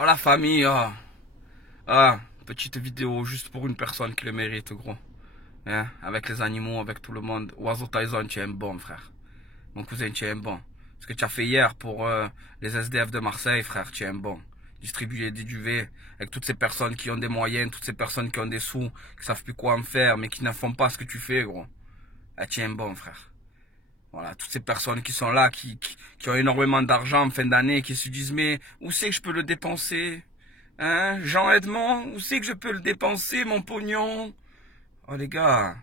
Oh la famille, petite vidéo juste pour une personne qui le mérite, gros. Hein, avec les animaux, avec tout le monde. Oiseau Tyson, tu es un bon, frère. Mon cousin, tu es un bon. Ce que tu as fait hier pour les SDF de Marseille, frère, tu es un bon. Distribuer des duvets avec toutes ces personnes qui ont des moyens, toutes ces personnes qui ont des sous, qui savent plus quoi en faire, mais qui ne font pas ce que tu fais, gros. Ah, tu es un bon, frère. Voilà, toutes ces personnes qui sont là, qui ont énormément d'argent en fin d'année, qui se disent, mais où c'est que je peux le dépenser? Hein, Jean Edmond, où c'est que je peux le dépenser, mon pognon? Oh les gars,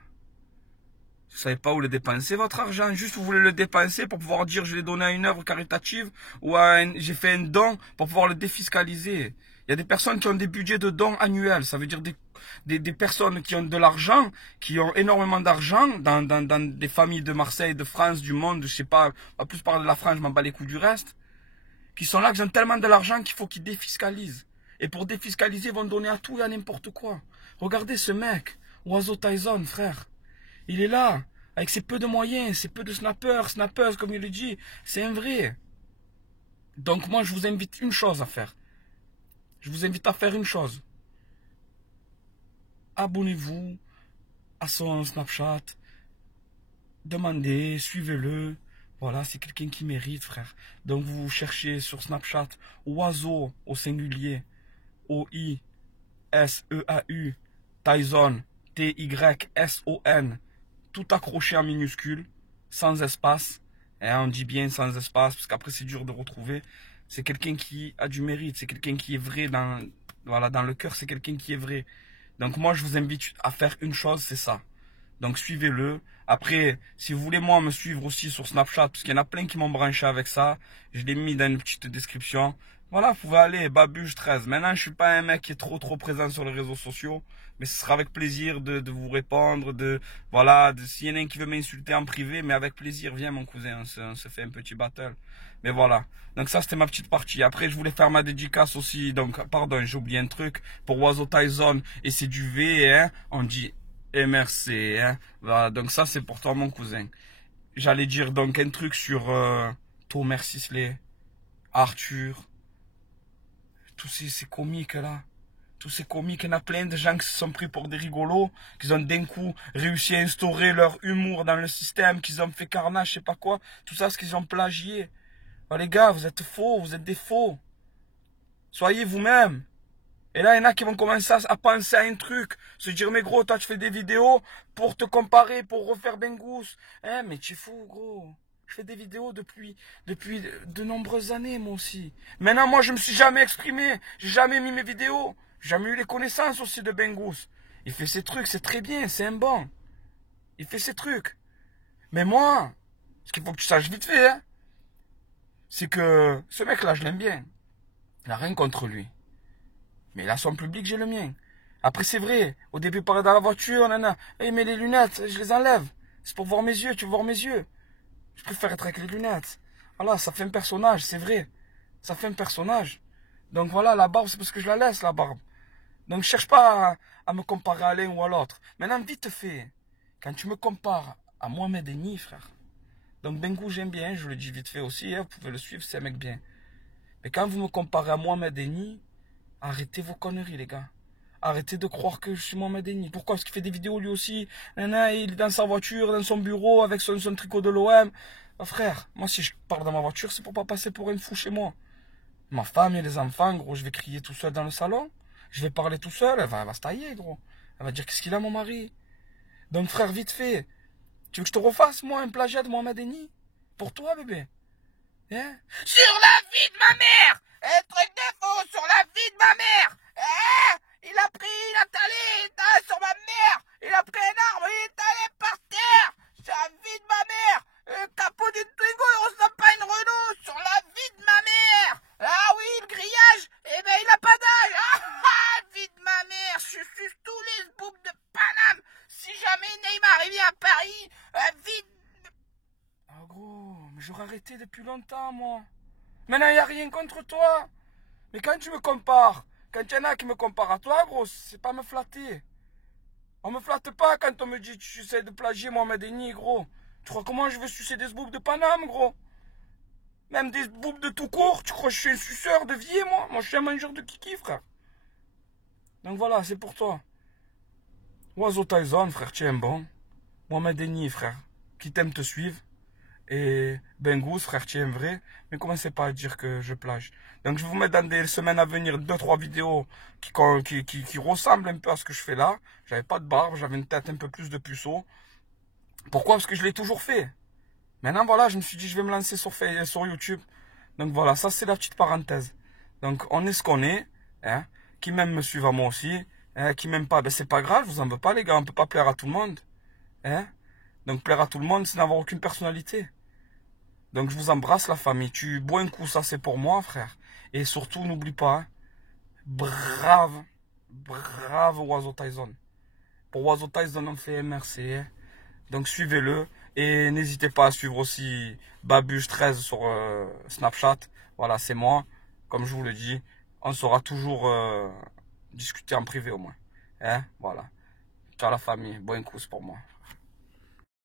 vous savez pas où le dépenser votre argent, juste vous voulez le dépenser pour pouvoir dire je l'ai donné à une œuvre caritative ou j'ai fait un don pour pouvoir le défiscaliser. Il y a des personnes qui ont des budgets de dons annuels, ça veut dire des personnes qui ont de l'argent, qui ont énormément d'argent dans des familles de Marseille, de France, du monde, je sais pas, à plus parler de la France, je m'en bats les couilles du reste, qui sont là, qui ont tellement de l'argent qu'il faut qu'ils défiscalisent. Et pour défiscaliser, ils vont donner à tout et à n'importe quoi. Regardez ce mec, Oiseau Tyson, frère. Il est là, avec ses peu de moyens, ses peu de snappers, comme il le dit. C'est un vrai. Donc moi, je vous invite une chose à faire. Je vous invite à faire une chose. Abonnez-vous à son Snapchat. Demandez, suivez-le. Voilà, c'est quelqu'un qui mérite, frère. Donc vous cherchez sur Snapchat Oiseau au singulier. O-I-S-E-A-U. Tyson. T-Y-S-O-N. Tout accroché en minuscule, sans espace. Et on dit bien sans espace, parce qu'après c'est dur de retrouver. C'est quelqu'un qui a du mérite, c'est quelqu'un qui est vrai voilà, dans le cœur, c'est quelqu'un qui est vrai. Donc moi je vous invite à faire une chose, c'est ça. Donc suivez-le. Après, si vous voulez moi me suivre aussi sur Snapchat, parce qu'il y en a plein qui m'ont branché avec ça, je l'ai mis dans une petite description. Voilà, vous pouvez aller, Babuge13. Maintenant, je suis pas un mec qui est trop présent sur les réseaux sociaux, mais ce sera avec plaisir de vous répondre, voilà, s'il y en a un qui veut m'insulter en privé, mais avec plaisir, viens mon cousin, on se fait un petit battle. Mais voilà, donc ça c'était ma petite partie. Après, je voulais faire ma dédicace aussi, donc pardon, j'ai oublié un truc, pour Oiseau Tyson, et c'est du V, hein, on dit MRC, hein. Voilà, donc ça c'est pour toi mon cousin. J'allais dire donc un truc sur Thomas Sisley, Arthur, tous ces comiques là. Tous ces comiques, il y en a plein de gens qui se sont pris pour des rigolos, qui ont d'un coup réussi à instaurer leur humour dans le système, qu'ils ont fait carnage, je sais pas quoi. Tout ça, c'est qu'ils ont plagié. Oh, les gars, vous êtes faux, vous êtes des faux. Soyez vous-même. Et là, il y en a qui vont commencer à penser à un truc. Se dire, mais gros, toi, tu fais des vidéos pour te comparer, pour refaire Bengous. Hein, mais tu es fou, gros. Je fais des vidéos depuis de nombreuses années, moi aussi. Maintenant, moi, je me suis jamais exprimé. J'ai jamais mis mes vidéos. J'ai jamais eu les connaissances aussi de Bengous. Il fait ses trucs, c'est très bien, c'est un bon. Il fait ses trucs. Mais moi, ce qu'il faut que tu saches vite fait, hein, c'est que ce mec-là, je l'aime bien. Il n'a rien contre lui. Mais il a son public, j'ai le mien. Après, c'est vrai, au début, il parlait dans la voiture, nana. Il met les lunettes, je les enlève. C'est pour voir mes yeux, tu veux voir mes yeux. Je préfère être avec les lunettes. Voilà, ça fait un personnage, c'est vrai. Ça fait un personnage. Donc voilà, la barbe, c'est parce que je la laisse, la barbe. Donc je cherche pas à me comparer à l'un ou à l'autre. Maintenant, vite fait, quand tu me compares à Mohamed Eni, frère. Donc Bengou, j'aime bien, je le dis vite fait aussi, hein, vous pouvez le suivre, c'est un mec bien. Mais quand vous me comparez à Mohamed Eni, arrêtez vos conneries, les gars. Arrêtez de croire que je suis Mohamed Eni. Pourquoi? Parce qu'il fait des vidéos lui aussi. Nana, il est dans sa voiture, dans son bureau, avec son tricot de l'OM. Oh, frère, moi si je pars dans ma voiture, c'est pour pas passer pour un fou chez moi. Ma femme et les enfants, gros, je vais crier tout seul dans le salon. Je vais parler tout seul, elle va se tailler, gros. Elle va dire qu'est-ce qu'il a, mon mari. Donc, frère, vite fait. Tu veux que je te refasse, moi, un plagiat de Mohamed Eni? Pour toi, bébé. Hein? Sur la vie de ma mère! Un truc de faux sur la vie de ma mère! Hein? Il a talé sur ma mère! Il a pris un arbre, il est allé par terre! Sur la vie de ma mère! Le capot d'une Twingo, il ressemble pas à une Renault! Sur la vie de ma mère! Ah oui, le grillage! Eh ben, il a pas d'âge! Ah, vie de ma mère! Je suis tous les boubs de Paname! Si jamais Neymar vient à Paris, vie. Oh gros, mais j'aurais arrêté depuis longtemps, moi. Maintenant, il n'y a rien contre toi. Mais quand tu me compares, quand il y en a qui me comparent à toi, gros, c'est pas me flatter. On me flatte pas quand on me dit tu essaies de plagier Mohamed Eni, gros. Tu crois comment je veux sucer des boucs de Paname, gros? Même des boubes de tout court. Tu crois que je suis un suceur de vie, moi? Moi, je suis un mangeur de kiki, frère. Donc voilà, c'est pour toi. Oiseau Tyson, frère, tu es un bon. Mohamed Eni, frère, qui t'aime te suivre. Et Bengous, frère, tu es un vrai. Mais commencez pas à dire que je plage. Donc je vais vous mettre dans des semaines à venir 2-3 vidéos qui ressemblent un peu à ce que je fais là. J'avais pas de barbe, j'avais une tête un peu plus de puceau. Pourquoi? Parce que je l'ai toujours fait. Maintenant, voilà, je me suis dit, je vais me lancer sur YouTube. Donc voilà, ça c'est la petite parenthèse. Donc on est ce qu'on est. Hein. Qui m'aime me suivre à moi aussi. Hein. Qui m'aime pas, ben c'est pas grave, je vous en veux pas les gars, on peut pas plaire à tout le monde. Hein. Donc plaire à tout le monde, c'est n'avoir aucune personnalité. Donc je vous embrasse la famille. Tu bois un coup, ça c'est pour moi, frère. Et surtout, n'oublie pas, hein, brave, brave Oiseau Tyson. Pour Oiseau Tyson, on fait MRC. Hein. Donc suivez-le. Et n'hésitez pas à suivre aussi Babuche13 sur Snapchat. Voilà, c'est moi. Comme je vous le dis, on saura toujours discuter en privé au moins. Hein, voilà. Ciao la famille. Bon coup, c'est pour moi.